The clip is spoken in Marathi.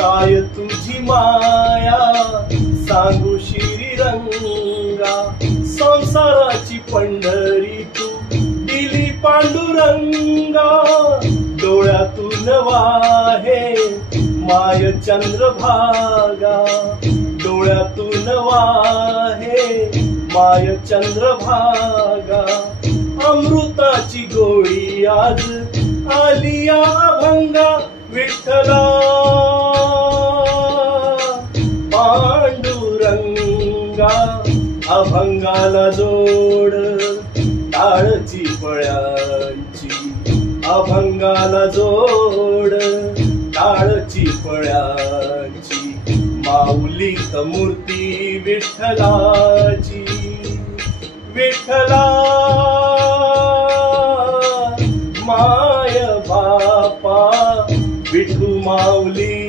काय तुझी माया सांगू श्रीरंगा, संसाराची पंढरी तू दिली पांडुरंगा, डोळ्यातून वाहे माय चंद्रभागा, डोळ्यातून वाहे माय चंद्रभागा, अमृताची गोळी आज आली या अभंगा, विठ्ठला पांडुरंगा, अभंगाला जोड टाळची पळ्यांची, अभंगाला जोड टाळची पळ्यांची, माऊलीत मूर्ती विठ्ठलाची, विठ्ठला माय बापा विठू माऊली